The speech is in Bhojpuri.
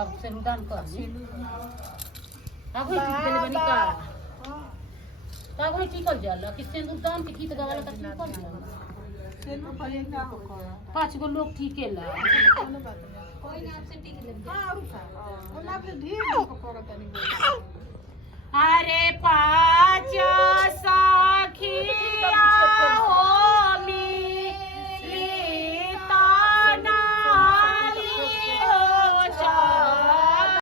अब सिंदूरदान कर अब ही दिल बनी का तब ही ठीक कर जाला कि सिंदूरदान के गीत गावला त ठीक कर जाला 5 गो लोग ठीक है ला कोई ना आपसे टिक लग हां और आपसे ढेर को करत नहीं अरे पा